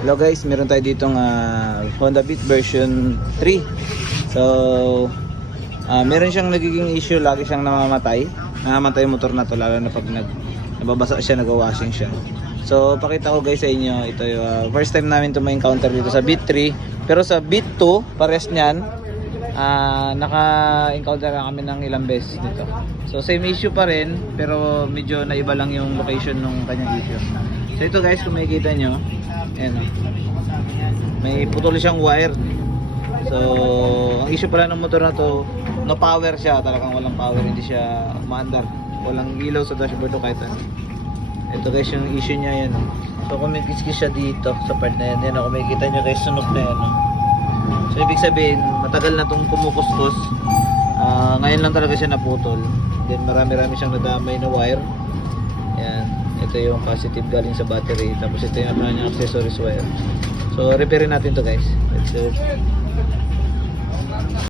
Hello guys, meron tayo ditong ah, Honda Beat version 3. So, ah, meron siyang nagiging issue, lagi siyang namamatay. Namamatay yung motor na to, lalo na pag nag, nababasa siya, nag-washing siya. So, pakita ko guys sa inyo, ito yung ah, first time namin to ma-encounter dito sa Beat 3. Pero sa Beat 2, pares niyan, ah, naka-encounter na kami ng ilang beses dito. So, same issue pa rin, pero medyo naiba lang yung location ng kanyang issue. So, ito guys, kung makikita nyo, ayan. May putol siyang wire. So, ang issue pala ng motor na to, no power siya, talagang walang power, hindi siya umaandar. Walang ilaw sa dashboard o kahit ano. Ito guys, yung issue niya oh. So, kung may kiskis siya dito, sa part na yan, yan o, kung makikita nyo guys, sunog na yan. So, ibig sabihin, matagal na itong kumukuskus. Ah, ngayon lang talaga siya naputol. Then, marami-rami siyang nadamay na wire. Yan. Ito yung positive galing sa battery. Tapos ito yung yung accessories wire. So, repairin natin to guys. Let's do it.